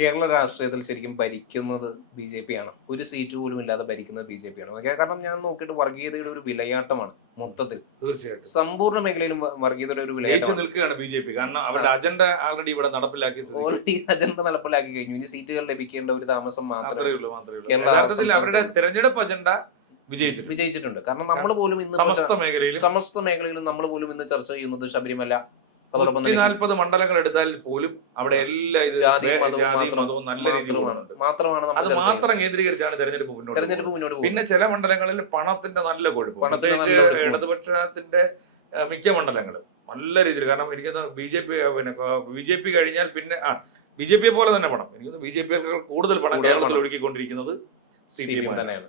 കേരള രാഷ്ട്രീയത്തിൽ ശരിക്കും ഭരിക്കുന്നത് ബി.ജെ.പി ആണ്. ഒരു സീറ്റ് പോലും ഇല്ലാതെ ഭരിക്കുന്നത് ബി.ജെ.പി ആണ്. കാരണം ഞാൻ നോക്കിയിട്ട് വർഗീയതയുടെ ഒരു വിളയാട്ടമാണ് മൊത്തത്തിൽ. തീർച്ചയായിട്ടും സമ്പൂർണ്ണ മേഖലയിലും വർഗീയതയുടെ ഒരു ജയിച്ചു വിളയാട്ടമാണ്. നിൽക്കുകയാണ് ബി.ജെ.പി. കാരണം അവരുടെ അജണ്ട ആൾറെഡി ഇവിടെ നടപ്പിലാക്കിയ സ്ഥിതിക്ക് ഓൾറെഡി അജണ്ട നടപ്പിലാക്കി കഴിഞ്ഞു. ഇനി സീറ്റുകൾ ലഭിക്കേണ്ട ഒരു താമസം മാത്രമേ മാത്രമേ ഉള്ളൂ. കേരള യഥാർത്ഥത്തിൽ അവരുടെ സംസ്ഥാനത്തുള്ളൂ. തെരഞ്ഞെടുപ്പ് അജണ്ട വിജയിച്ചിട്ടുണ്ട്. വിജയിച്ചിട്ടുണ്ട്. കാരണം നമ്മൾ പോലും ഇന്ന് സമസ്ത മേഖലയിലും നമ്മൾ പോലും ഇന്ന് ചർച്ച ചെയ്യുന്നത് ശബരിമല, അതോടൊപ്പം തന്നെ 140 മണ്ഡലങ്ങൾ എടുത്താൽ പോലും അവിടെ എല്ലാം ഇത് ജാതിയും മതവും നല്ല രീതിയിൽ മാത്രമാണ് അത് മാത്രം കേന്ദ്രീകരിച്ചാണ് തെരഞ്ഞെടുപ്പ് മുന്നോട്ട് പോകുന്നത്. പിന്നെ ചില മണ്ഡലങ്ങളിൽ പണത്തിന്റെ നല്ല കൊഴുപ്പ്, പ്രത്യേകിച്ച് ഇടതുപക്ഷത്തിന്റെ മിക്ക മണ്ഡലങ്ങളും നല്ല രീതിയിൽ. കാരണം എനിക്ക് ബി.ജെ.പി കഴിഞ്ഞാൽ പിന്നെ ബി.ജെ.പിയെ പോലെ തന്നെ പണം, എനിക്ക് ബി.ജെ.പി കൂടുതൽ പണം കേരളത്തിൽ ഒഴുകിക്കൊണ്ടിരിക്കുന്നത് CPM തന്നെയാണ്.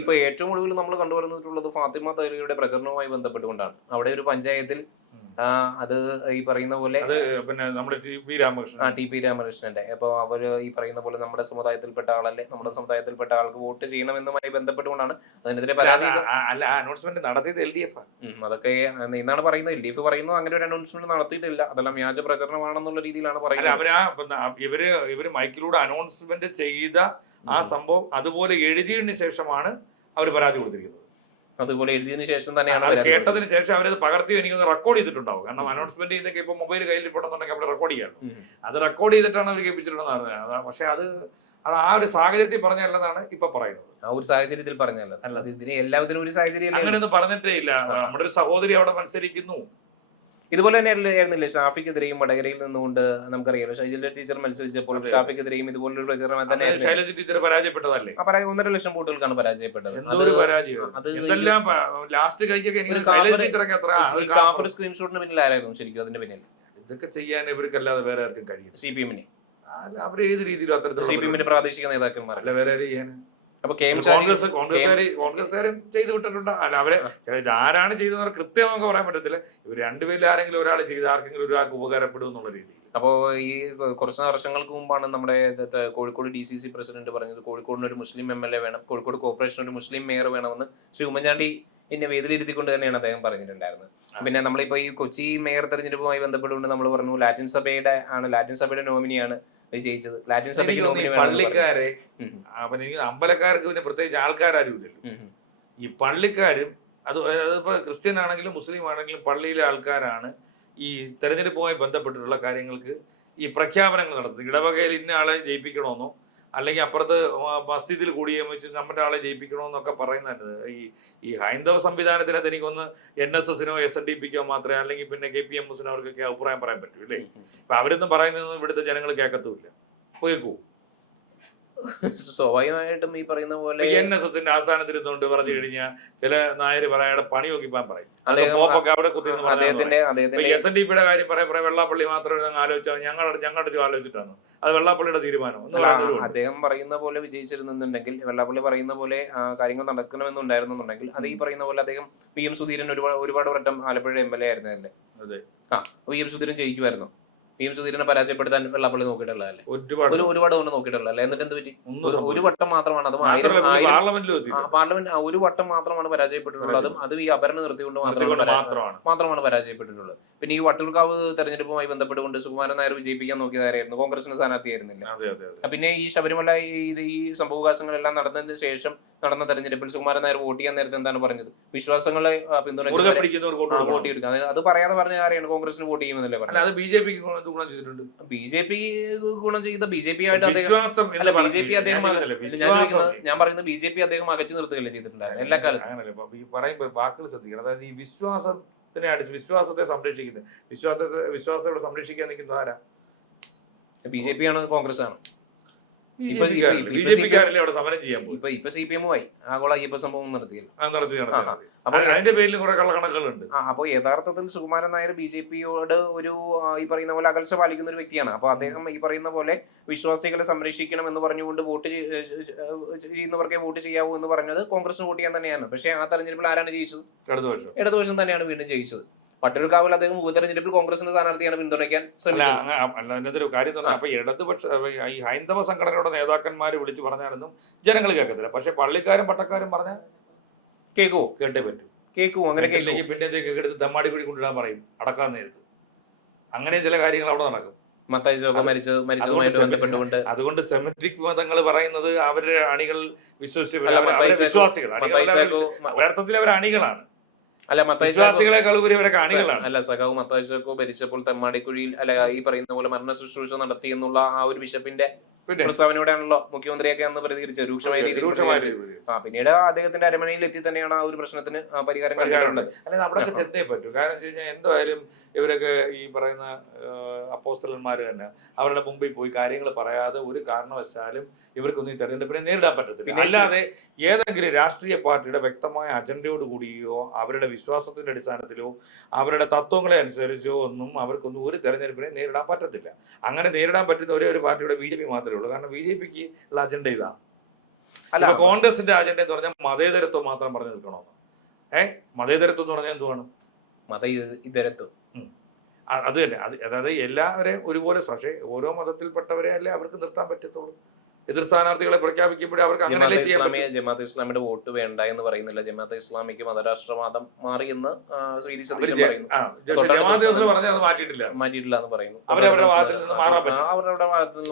ഇപ്പൊ ഏറ്റവും ഒടുവിൽ നമ്മൾ കണ്ടുവരുന്നിട്ടുള്ളത് ഫാത്തിമ തഹ്ലിയുടെ പ്രചരണവുമായി ബന്ധപ്പെട്ടുകൊണ്ടാണ്. അവിടെ ഒരു പഞ്ചായത്തിൽ അത് ഈ പറയുന്ന പോലെ പിന്നെ നമ്മുടെ ടി.പി. രാമകൃഷ്ണന്റെ അപ്പൊ അവര് ഈ പറയുന്ന പോലെ നമ്മുടെ സമുദായത്തിൽപ്പെട്ട ആളല്ലേ, നമ്മുടെ സമുദായത്തിൽപ്പെട്ട ആൾക്ക് വോട്ട് ചെയ്യണമെന്നുമായി ബന്ധപ്പെട്ടുകൊണ്ടാണ് അതിനെതിരെ പരാതി അനൗൺസ്മെന്റ് നടത്തിയത് LDF. അതൊക്കെ എന്നാണ് പറയുന്നത്. LDF പറയുന്നത് അങ്ങനെ ഒരു അനൗൺസ്മെന്റ് നടത്തിയിട്ടില്ല, അതെല്ലാം വ്യാജ പ്രചരണമാണെന്നുള്ള രീതിയിലാണ് പറയുന്നത്. ഇവര് മൈക്കിലൂടെ അനൗൺസ്മെന്റ് ചെയ്ത ആ സംഭവം അതുപോലെ എഴുതിയതിനു ശേഷമാണ് അവർ പരാതി കൊടുത്തിരിക്കുന്നത്. അതുപോലെ എഴുതിയതിനു ശേഷം തന്നെയാണ് കേട്ടതിന് ശേഷം അവരത് പകർത്തി എനിക്ക് റെക്കോർഡ് ചെയ്തിട്ടുണ്ടാവും. കാരണം അനൗൺസ്മെന്റ് ചെയ്തൊക്കെ ഇപ്പൊ മൊബൈൽ കയ്യിൽ ഇപ്പോഴെന്നുണ്ടെങ്കിൽ അവിടെ റെക്കോർഡ് ചെയ്യാറുണ്ട്. അത് റെക്കോർഡ് ചെയ്തിട്ടാണ് അവർ കേൾപ്പിച്ചിട്ടുണ്ടെന്നാണ്. പക്ഷെ അത് ആ ഒരു സാഹചര്യത്തിൽ പറഞ്ഞല്ലതാണ് ഇപ്പൊ പറയുന്നത്. ആ ഒരു സാഹചര്യത്തിൽ പറഞ്ഞല്ല, അല്ലാതെ ഇതിന് എല്ലാത്തിനും ഒരു സാഹചര്യം അങ്ങനെയൊന്നും പറഞ്ഞിട്ടേ ഇല്ല. നമ്മുടെ ഒരു സഹോദരി അവിടെ മത്സരിക്കുന്നു. ഇതുപോലെ തന്നെ ആയിരുന്നില്ലേ ഷാഫിക്കെതിരെയും വടകരയിൽ നിന്നുകൊണ്ട് നമുക്കറിയാലോ ശൈലജ ടീച്ചർ മത്സരിച്ചപ്പോൾ ഷാഫിക്കെതിരെയും ഇതുപോലൊരു പ്രചരണം തന്നെ ശൈലജ ടീച്ചർ പരാജയപ്പെട്ടതല്ലേ? 1.5 ലക്ഷം വോട്ടുകൾക്കാണ് പരാജയപ്പെട്ടത്. സ്ക്രീൻഷോട്ടിന് പിന്നിലായിരുന്നു ശരിക്കും അതിന്റെ പിന്നിൽ. ഇതൊക്കെ ചെയ്യാൻ ഇവർക്കല്ലാതെ വേറെ ആർക്കും കഴിയും. CPM-ന് അവർ ഏത് രീതിയിലും അത്തരത്തിൽ CPM-ന് പ്രാദേശിക നേതാക്കന്മാർ അല്ല വേറെ ചെയ്യാൻ. അപ്പൊ കോൺഗ്രസ്സുകാരും ചെയ്തു വിട്ടിട്ടുണ്ട്. അല്ല അവരെ ആരാണ് ചെയ്തതെന്ന് കൃത്യം നമുക്ക് പറയാൻ പറ്റത്തില്ല. ഇവർ രണ്ടുപേരിൽ ആരെങ്കിലും ഒരാൾ ചെയ്ത് ആർക്കെങ്കിലും ഒരാൾക്ക് ഉപകാരപ്പെടും എന്നുള്ള രീതിയിൽ. അപ്പോൾ ഈ കുറച്ച് വർഷങ്ങൾക്ക് മുമ്പാണ് നമ്മുടെ കോഴിക്കോട് DCC പ്രസിഡന്റ് പറഞ്ഞത് കോഴിക്കോടിന് ഒരു മുസ്ലിം MLA വേണം, കോഴിക്കോട് കോർപ്പറേഷൻ ഒരു മുസ്ലിം മേയർ വേണമെന്ന് ശ്രീ ഉമ്മൻചാണ്ടി എന്നെ വേദിയിലിരുത്തിക്കൊണ്ട് തന്നെയാണ് അദ്ദേഹം പറഞ്ഞിട്ടുണ്ടായിരുന്നത്. പിന്നെ നമ്മളിപ്പോ ഈ കൊച്ചി മേയർ തെരഞ്ഞെടുപ്പുമായി ബന്ധപ്പെട്ടുകൊണ്ട് നമ്മൾ പറഞ്ഞു ലാറ്റിൻ സഭയുടെ നോമിനിയാണ് ജയിച്ചത്. ലാറ്റിൻ സഭയ്ക്ക് പള്ളിക്കാരെ അമ്പലക്കാർക്ക് പിന്നെ പ്രത്യേകിച്ച് ആൾക്കാരും ഇല്ലല്ലോ. ഈ പള്ളിക്കാരും അതിപ്പോ ക്രിസ്ത്യൻ ആണെങ്കിലും മുസ്ലിം ആണെങ്കിലും പള്ളിയിലെ ആൾക്കാരാണ് ഈ തെരഞ്ഞെടുപ്പുമായി ബന്ധപ്പെട്ടിട്ടുള്ള കാര്യങ്ങൾക്ക് ഈ പ്രഖ്യാപനങ്ങൾ നടത്തുന്നത്. ഇടവകയിൽ ഇന്ന ആളെ ജയിപ്പിക്കണമെന്നോ അല്ലെങ്കിൽ അപ്പുറത്ത് മസ്ജിദിൽ കൂടിയേമിച്ച് നമ്മുടെ ആളെ ജയിപ്പിക്കണമെന്നൊക്കെ പറയുന്നത് ഈ ഹൈന്ദവ സംവിധാനത്തിനകത്ത് എനിക്കൊന്ന് NSS-നോ SNDP-ക്കോ മാത്രമേ അല്ലെങ്കിൽ പിന്നെ KPMS-നോ അവർക്കൊക്കെ അഭിപ്രായം പറയാൻ പറ്റൂ ഇല്ലേ? ഇപ്പൊ അവരൊന്നും പറയുന്നതൊന്നും ഇവിടുത്തെ ജനങ്ങൾ കേൾക്കത്തുമില്ല. കേൾക്കൂ? സ്വാഭാവികമായിട്ടും ഈ പറയുന്ന പോലെ NSS-ന്റെ ആസ്ഥാനത്തിരുന്നുകൊണ്ട് പറഞ്ഞു കഴിഞ്ഞാൽ ചില നായര് പറയാടെ പണി നോക്കിപ്പാൻ പറയും. അവിടെ SNDP-യുടെ കാര്യം പറയാൻ വെള്ളാപ്പള്ളി മാത്രമേ ആലോചിച്ചാൽ ഞങ്ങളുടെ ആലോചിച്ചിട്ടാണ് അത് വെള്ളാപ്പള്ളിയുടെ തീരുമാനം. അദ്ദേഹം പറയുന്ന പോലെ വിജയിച്ചിരുന്നുണ്ടെങ്കിൽ വെള്ളാപ്പള്ളി പറയുന്ന പോലെ കാര്യങ്ങൾ നടക്കണമെന്നുണ്ടായിരുന്നുണ്ടെങ്കിൽ അത് ഈ പറയുന്ന പോലെ അദ്ദേഹം PM സുധീരൻ ഒരുപാട് വട്ടം Alappuzha MLA ആയിരുന്നല്ലേ? PM Sudheeran ജയിക്കുമായിരുന്നു. PM സുധീരനെ പരാജയപ്പെടുത്താൻ വെള്ളാപ്പള്ളി നോക്കിയിട്ടുള്ളതല്ലേ? ഒരുപാട് തവണ നോക്കിയിട്ടുള്ളതല്ലേ? എന്നിട്ട് എന്ത് പറ്റി? ഒരു വട്ടം മാത്രമാണ്, അതും പാർലമെന്റ് ഒരു വട്ടം മാത്രമാണ് പരാജയപ്പെട്ടിട്ടുള്ളത്. അതും ഈ അപകടം നിർത്തിക്കൊണ്ട് മാത്രമാണ് പരാജയപ്പെട്ടിട്ടുള്ളത്. പിന്നെ ഈ വട്ടിയൂർക്കാവ് തെരഞ്ഞെടുപ്പുമായി ബന്ധപ്പെട്ടുകൊണ്ട് സുകുമാരൻ നായർ വിജയിപ്പിക്കാൻ നോക്കിയതായിരുന്നു, കോൺഗ്രസിന്റെ സ്ഥാനാർത്ഥിയായിരുന്നില്ല. പിന്നെ ഈ ശബരിമല ഈ സംഭവവികാസങ്ങളെല്ലാം നടന്നതിന് ശേഷം നടന്ന തെരഞ്ഞെടുപ്പിൽ സുകുമാരൻ നായർ വോട്ട് ചെയ്യാൻ നേരത്തെ എന്താണ് പറഞ്ഞത്? വിശ്വാസങ്ങളെ പിന്തുണയ്ക്കുന്നവർ വോട്ട് ചെയ്യും. അത് പറയാതെ പറഞ്ഞ ആരെയാണ് കോൺഗ്രസിന് വോട്ട് ചെയ്യുമെന്നല്ലേ പറഞ്ഞത്? BJP ഗുണം ചെയ്ത BJP ആയിട്ട് ഞാൻ പറയുന്നത് BJP അദ്ദേഹം അകറ്റി നിർത്തുകയല്ലേ ചെയ്തിട്ടുണ്ടായിരുന്നു എല്ലാ കാലത്തും. പറയുമ്പോൾ വാക്കുകൾ ശ്രദ്ധിക്കണം. അതായത് ഈ വിശ്വാസത്തെ സംരക്ഷിക്കുന്നത്, വിശ്വാസത്തോടെ സംരക്ഷിക്കാൻ നിൽക്കുന്ന ആരാ? BJP ആണ്, കോൺഗ്രസ് ആണ്. ഇപ്പൊ CPM-മായി ആഗോള അയ്യപ്പ സംഭവം നടത്തിയല്ലോ. അതിന്റെ പേരിൽ കുറെ കള്ളക്കണക്കുകളുണ്ട്. അപ്പൊ യഥാർത്ഥത്തിൽ സുകുമാരൻ നായർ BJP-യോട് ഒരു ഈ പറയുന്ന പോലെ അകൽച്ച പാലിക്കുന്ന ഒരു വ്യക്തിയാണ്. അപ്പൊ അദ്ദേഹം ഈ പറയുന്ന പോലെ വിശ്വാസികളെ സംരക്ഷിക്കണം എന്ന് പറഞ്ഞുകൊണ്ട് വോട്ട് ചെയ്യുന്നവർക്കെ വോട്ട് ചെയ്യാവൂ എന്ന് പറഞ്ഞത് കോൺഗ്രസിന് വോട്ട് ചെയ്യാൻ തന്നെയാണ്. പക്ഷെ ആ തെരഞ്ഞെടുപ്പിൽ ആരാണ് ജയിച്ചത്? ഇടതുപക്ഷം തന്നെയാണ് വീണ്ടും ജയിച്ചത്. വട്ടിയൂർക്കാവിൽ അദ്ദേഹം ഉപതെരഞ്ഞെടുപ്പിൽ കോൺഗ്രസിന്റെ സ്ഥാനാർത്ഥിയാണ് പിന്തുണയ്ക്കാൻ ശ്രമിച്ചത്. കാര്യം അപ്പൊ ഇടതുപക്ഷ ഈ ഹൈന്ദവ സംഘടനയുടെ നേതാക്കന്മാര് വിളിച്ചു പറഞ്ഞാലൊന്നും ജനങ്ങൾ കേൾക്കത്തില്ല. പക്ഷെ പള്ളിക്കാരും പട്ടക്കാരും പറഞ്ഞാൽ കേൾക്കുവോ? കേട്ടേ പറ്റും. കേൾക്കുവോ? അങ്ങനെ പിന്നെ എടുത്ത് ദമ്മാടി കൂടി കൊണ്ടിടാൻ പറയും അടക്കാൻ നേരത്ത്. അങ്ങനെ ചില കാര്യങ്ങൾ അവിടെ നടക്കും. മത്തായി ചാക്കോ മരിച്ചതുമായിട്ട് ബന്ധപ്പെട്ടുകൊണ്ട് അതുകൊണ്ട് സെമിറ്റിക് മതങ്ങൾ പറയുന്നത് അവരുടെ അണികൾ അല്ല, മത്തായി ചാക്കോ- വിശ്വാസികൾ മത്തായി ചാക്കോ ഒരർത്ഥത്തിൽ അവർ അണികളാണ്, അല്ല മത്തായി ചാക്കോ വിശ്വാസികളെക്കാൾ ഉപരി അവരൊക്കെ അണികളാണ്. അല്ല സഖാവ് മത്തായി ചാക്കോ ഭരിച്ചപ്പോൾ തെമ്മാടിക്കുഴിയിൽ അല്ല ഈ പറയുന്ന പോലെ മരണ ശുശ്രൂഷ നടത്തി എന്നുള്ള ആ ഒരു ബിഷപ്പിന്റെ പിന്നെ പ്രസ്താവനയോടെയാണല്ലോ മുഖ്യമന്ത്രിയൊക്കെ അന്ന് പ്രതികരിച്ചത്, രൂക്ഷമായ രീതിയിൽ രൂക്ഷമായ പ്രതികരിച്ചത്. രീതിയിൽ. പിന്നീട് അദ്ദേഹത്തിന്റെ അരമനയിൽ എത്തി തന്നെയാണ് ആ ഒരു പ്രശ്നത്തിന് പരിഹാരം കണ്ടിട്ടുള്ളത്. അല്ലെങ്കിൽ അവിടെയൊക്കെ ചെന്നേ പറ്റൂ. കാരണം വെച്ച് കഴിഞ്ഞാൽ എന്തായാലും ഇവരൊക്കെ ഈ പറയുന്ന അപ്പോസ്തലന്മാർ തന്നെ അവരുടെ മുമ്പിൽ പോയി കാര്യങ്ങൾ പറയാതെ ഒരു കാരണവശാലും ഇവർക്കൊന്നും ഈ തെരഞ്ഞെടുപ്പിനെ നേരിടാൻ പറ്റത്തില്ല. അല്ലാതെ ഏതെങ്കിലും രാഷ്ട്രീയ പാർട്ടിയുടെ വ്യക്തമായ അജണ്ടയോട് കൂടിയോ അവരുടെ വിശ്വാസത്തിന്റെ അടിസ്ഥാനത്തിലോ അവരുടെ തത്വങ്ങളെ അനുസരിച്ചോ ഒന്നും അവർക്കൊന്നും ഒരു തെരഞ്ഞെടുപ്പിനെ നേരിടാൻ പറ്റത്തില്ല. അങ്ങനെ നേരിടാൻ പറ്റുന്ന ഒരേ ഒരു പാർട്ടിയുടെ BJP മാത്രമേ ഉള്ളൂ. കാരണം BJPക്ക് ഉള്ള അജണ്ട ഇതാണ്. അല്ല, കോൺഗ്രസിന്റെ അജണ്ട എന്ന് പറഞ്ഞാൽ മതേതരത്വം മാത്രം പറഞ്ഞു നിൽക്കണമെന്ന്. മതേതരത്വം എന്ന് പറഞ്ഞാൽ എന്തുവാണ്? ഇതരത്വം. അത് തന്നെ. അതായത് എല്ലാവരെയും ഒരുപോലെ, പക്ഷേ ഓരോ മതത്തിൽപ്പെട്ടവരെ അല്ലേ അവർക്ക് നിർത്താൻ പറ്റത്തുള്ളൂ. എതിർ സ്ഥാനാർത്ഥികളെ പ്രഖ്യാപിക്കുമ്പോഴേ അവർക്ക് അങ്ങനെ ജമാഅത്തെ ഇസ്ലാമിയുടെ വോട്ട് വേണ്ട എന്ന് പറയുന്നില്ല. ജമാഅത്തെ ഇസ്ലാമിക്ക് മതരാഷ്ട്രവാദം മാറി എന്ന് മാറ്റിയിട്ടില്ല എന്ന് പറയുന്നു. അവരവരുടെ ഭാഗത്തിൽ നിന്ന്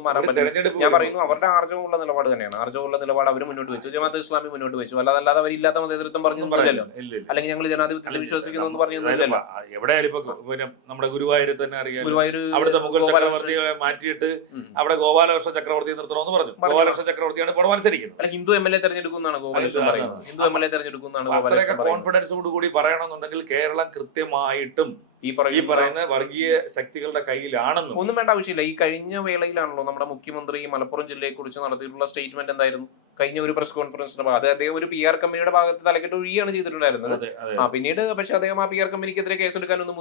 മാറാൻ പറ്റും. ഞാൻ പറയുന്നു അവരുടെ ആർജവമുള്ള നിലപാട് തന്നെയാണ്. ആർജവമുള്ള നിലപാട് അവർ മുന്നോട്ട് വെച്ചു, ജമാഅത്തെ ഇസ്ലാമി മുന്നോട്ട് വെച്ചു. അല്ലാതെ അവരില്ലാത്ത മതേതരത്വം പറഞ്ഞില്ലല്ലോ, അല്ലെങ്കിൽ ഞങ്ങൾ ജനാധിപത്യത്തിൽ വിശ്വസിക്കുന്നു എന്ന് പറഞ്ഞില്ലല്ലോ. എവിടെയാലും ഇപ്പൊ പിന്നെ നമ്മുടെ ഗുരുവായൂർ തന്നെ അറിയാം, ഗുരുവായൂർ അവിടുത്തെ മുഗൾ ചക്രവർത്തിയെ മാറ്റിയിട്ട് അവിടെ ഗോപാലകൃഷ്ണ ചക്രവർത്തിയെ നിർത്തണമെന്ന് പറഞ്ഞു. ഗോപാലകൃഷ്ണ ചക്രവർത്തിയാണ് ഇപ്പോൾ മത്സരിക്കുന്നത്. ഹിന്ദു MLA തെരഞ്ഞെടുക്കുന്നതാണ് ഗോപാലകൃഷ്ണൻ പറയുന്നത്. ഹിന്ദു MLA തെരഞ്ഞെടുക്കുന്നതാണ്. അത്രയൊക്കെ കോൺഫിഡൻസോട് കൂടി പറയണമെന്നുണ്ടെങ്കിൽ കേരളം കൃത്യമായിട്ടും ഈ പറയുന്ന വർഗീയ ശക്തികളുടെ കയ്യിലാണെന്നും ഒന്നും വേണ്ട ആവശ്യമില്ല. ഈ കഴിഞ്ഞ വേളയിലാണല്ലോ നമ്മുടെ മുഖ്യമന്ത്രി മലപ്പുറം ജില്ലയെ കുറിച്ച് നടത്തിയിട്ടുള്ള സ്റ്റേറ്റ്മെന്റ് എന്തായിരുന്നു? കഴിഞ്ഞ ഒരു പ്രസ് കോൺഫറൻസിന്റെ ഭാഗത്ത് അദ്ദേഹം ഒരു PR കമ്പനിയുടെ ഭാഗത്ത് തലക്കെട്ട് ഒഴിയാണ് ചെയ്തിട്ടുണ്ടായിരുന്നത്. പിന്നീട് പക്ഷെ അദ്ദേഹം ആ PR കമ്പനിക്കെതിരെ കേസെടുക്കാനൊന്നും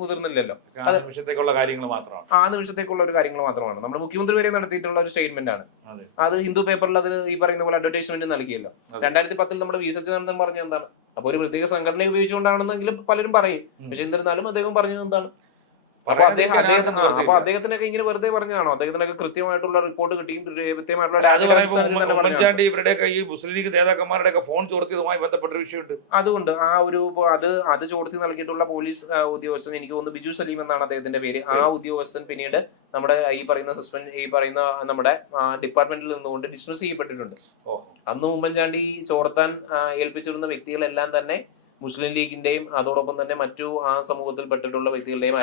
മുതിർന്നില്ലല്ലോ. നിമിഷത്തേക്കുള്ള കാര്യങ്ങൾ മാത്രമാണ്, ആ നിമിഷത്തേക്കുള്ള ഒരു കാര്യങ്ങൾ മാത്രമാണ്. നമ്മുടെ മുഖ്യമന്ത്രി വരെ നടത്തിയിട്ടുള്ള ഒരു സ്റ്റേറ്റ്മെന്റ് ആണ് അത്. ഹിന്ദു പേപ്പറിൽ അത് ഈ പറയുന്ന പോലെ അഡ്വർടൈസ്മെന്റ് നൽകിയല്ലോ. 2010 നമ്മുടെ V സച്ചിദാനന്ദൻ പറഞ്ഞ എന്താണ്? അപ്പൊ ഒരു പ്രത്യേക സംഘടന ഉപയോഗിച്ചുകൊണ്ടാണെന്നെങ്കിലും പലരും പറയും. പക്ഷെ എന്നിരുന്നാലും അദ്ദേഹം പറഞ്ഞത് എന്താണ്? അപ്പൊ അദ്ദേഹത്തിനൊക്കെ ഇങ്ങനെ വെറുതെ പറഞ്ഞാണോ? അദ്ദേഹത്തിനൊക്കെ കൃത്യമായിട്ടുള്ള റിപ്പോർട്ട് കിട്ടിയും ഉമ്മൻചാണ്ടി ഇവരുടെയൊക്കെ ഈ മുസ്ലിം ലീഗ് നേതാക്കന്മാരുടെ ഒക്കെ ഫോൺ ചോർത്തിയതുമായി ബന്ധപ്പെട്ട ഒരു വിഷയമുണ്ട്. അതുകൊണ്ട് ആ ഒരു അത് ചോർത്തി നൽകിയിട്ടുള്ള പോലീസ് ഉദ്യോഗസ്ഥൻ, എനിക്ക് തോന്നുന്നു ബിജു സലീം എന്നാണ് അദ്ദേഹത്തിന്റെ പേര്, ആ ഉദ്യോഗസ്ഥൻ പിന്നീട് നമ്മുടെ ഈ പറയുന്ന നമ്മുടെ ഡിപ്പാർട്ട്മെന്റിൽ നിന്നുകൊണ്ട് ഡിസ്മിസ് ചെയ്യപ്പെട്ടിട്ടുണ്ട്. അന്ന് ഉമ്മൻചാണ്ടി ചോർത്താൻ ഏൽപ്പിച്ചിരുന്ന വ്യക്തികളെല്ലാം തന്നെ മുസ്ലിം ലീഗിന്റെയും അതോടൊപ്പം തന്നെ മറ്റു ആ സമൂഹത്തിൽപ്പെട്ടിട്ടുള്ള വ്യക്തികളുടെയും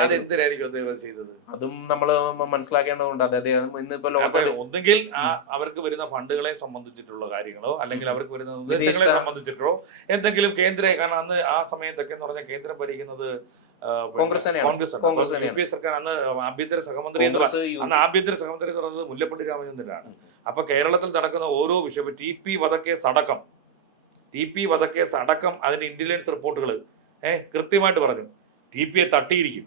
അതും നമ്മൾ മനസ്സിലാക്കേണ്ടതുണ്ട്. അതായത് ഇന്നിപ്പോ ഒന്നുകിൽ അവർക്ക് വരുന്ന ഫണ്ടുകളെ സംബന്ധിച്ചിട്ടുള്ള കാര്യങ്ങളോ അല്ലെങ്കിൽ അവർക്ക് വരുന്ന നിർദ്ദേശങ്ങളെ സംബന്ധിച്ചിട്ടോ എന്തെങ്കിലും കാരണം അന്ന് ആ സമയത്തൊക്കെ എന്ന് പറഞ്ഞാൽ കേന്ദ്രം ഭരിക്കുന്നത് കോൺഗ്രസ് സർക്കാർ. അന്ന് ആഭ്യന്തര സഹമന്ത്രി എന്ന് പറയുന്നത് മുല്ലപ്പള്ളി രാമചന്ദ്രനാണ്. അപ്പൊ കേരളത്തിൽ നടക്കുന്ന ഓരോ വിഷയവും TP വധക്കേസ് അടക്കം അതിന്റെ ഇന്റലിജൻസ് റിപ്പോർട്ടുകൾ കൃത്യമായിട്ട് പറഞ്ഞു. TPയെ തട്ടിയിരിക്കും,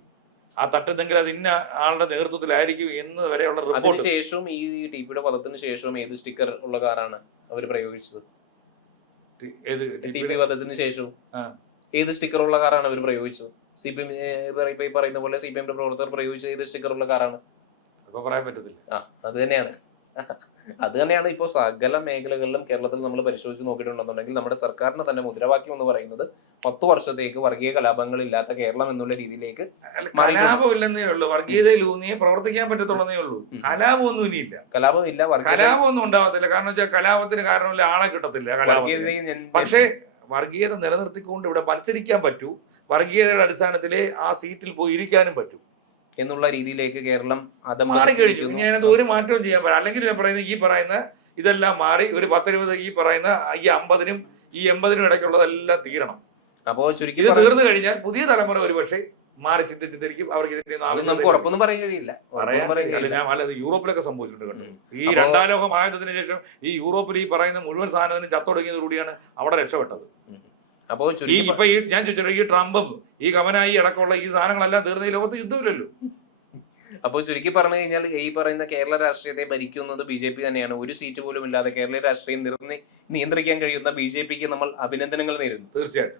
ആ തട്ടുന്നെങ്കിൽ അത് ഇന്ന ആളുടെ നേതൃത്വത്തിലായിരിക്കും എന്ന് വരെയുള്ള റിപ്പോർട്ട്. ശേഷവും ഈ TPയുടെ വധത്തിന് ശേഷവും ഏത് സ്റ്റിക്കർ ഉള്ള കാറാണ് അവർ പ്രയോഗിച്ചത്? TP വധത്തിന് ശേഷവും ഏത് സ്റ്റിക്കർ ഉള്ള കാറാണ് അവർ പ്രയോഗിച്ചത്? CPM ഈ പറയുന്ന പോലെ CPM പ്രവർത്തകർ പ്രയോഗിച്ച ഏത് സ്റ്റിക്കർ ഉള്ള കാറാണ്? അപ്പൊ പറയാൻ പറ്റത്തില്ല. അത് തന്നെയാണ് ഇപ്പോൾ സകല മേഖലകളിലും കേരളത്തിൽ നമ്മൾ പരിശോധിച്ച് നോക്കിയിട്ടുണ്ടെന്നുണ്ടെങ്കിൽ നമ്മുടെ സർക്കാരിന് തന്നെ മുദ്രാവാക്യം എന്ന് പറയുന്നത് 10 വർഷത്തേക്ക് വർഗീയ കലാപങ്ങളില്ലാത്ത കേരളം എന്നുള്ള രീതിയിലേക്ക്. കലാപമില്ലെന്നേ ഉള്ളൂ, വർഗീയതയിലൂന്നിയേ പ്രവർത്തിക്കാൻ പറ്റത്തുള്ളതേ ഉള്ളൂ. കലാപമൊന്നും ഇനിയില്ല, കലാപമൊന്നും ഉണ്ടാവത്തില്ല. കാരണം വെച്ചാൽ കലാപത്തിന് കാരണമില്ല, ആളെ കിട്ടത്തില്ല. പക്ഷേ വർഗീയത നിലനിർത്തിക്കൊണ്ട് ഇവിടെ മത്സരിക്കാൻ പറ്റൂ, വർഗീയതയുടെ അടിസ്ഥാനത്തിലെ ആ സീറ്റിൽ പോയി ഇരിക്കാനും പറ്റൂ എന്നുള്ള രീതിയിലേക്ക് കേരളം മാറിക്കഴിഞ്ഞു. ഇനി അതിനകത്ത് ഒരു മാറ്റവും ചെയ്യാൻ പറ്റില്ല. അല്ലെങ്കിൽ ഈ പറയുന്ന ഇതെല്ലാം മാറി ഒരു 10-20 ഈ പറയുന്ന ഈ 50-നും ഈ 80-നും ഇടയ്ക്കുള്ളതെല്ലാം തീരണം. അപ്പോ ചുരുക്കി ഇത് തീർന്നു കഴിഞ്ഞാൽ പുതിയ തലമുറ ഒരുപക്ഷെ മാറി ചിന്തിച്ചിരിക്കും. അവർക്ക് ഇതിന്റെ ഉറപ്പൊന്നും പറയാൻ കഴിയില്ല. അല്ലാതെ യൂറോപ്പിലൊക്കെ സംഭവിച്ചിട്ടുണ്ട് കേട്ടോ. ഈ 2ാം ലോക മഹായുദ്ധത്തിന് ശേഷം ഈ യൂറോപ്പിൽ ഈ പറയുന്ന മുഴുവൻ സാധനത്തിനും ചത്തൊടുങ്ങിയതോടുകൂടിയാണ് അവിടെ രക്ഷപ്പെട്ടത്. അപ്പോ ഞാൻ ചോദിച്ചു, ഈ ട്രംപും ഈ കമനായി അടക്കമുള്ള ഈ സാധനങ്ങളെല്ലാം തീർന്ന ഈ ലോകത്ത് യുദ്ധമില്ലല്ലോ. അപ്പോൾ ചുരുക്കി പറഞ്ഞു കഴിഞ്ഞാൽ ഈ പറയുന്ന കേരള രാഷ്ട്രീയത്തെ ഭരിക്കുന്നത് BJP തന്നെയാണ്. ഒരു സീറ്റ് പോലും ഇല്ലാതെ കേരള രാഷ്ട്രീയം നിയന്ത്രിക്കാൻ കഴിയുന്ന BJPക്ക് നമ്മൾ അഭിനന്ദനങ്ങൾ നേരുന്നു. തീർച്ചയായിട്ടും.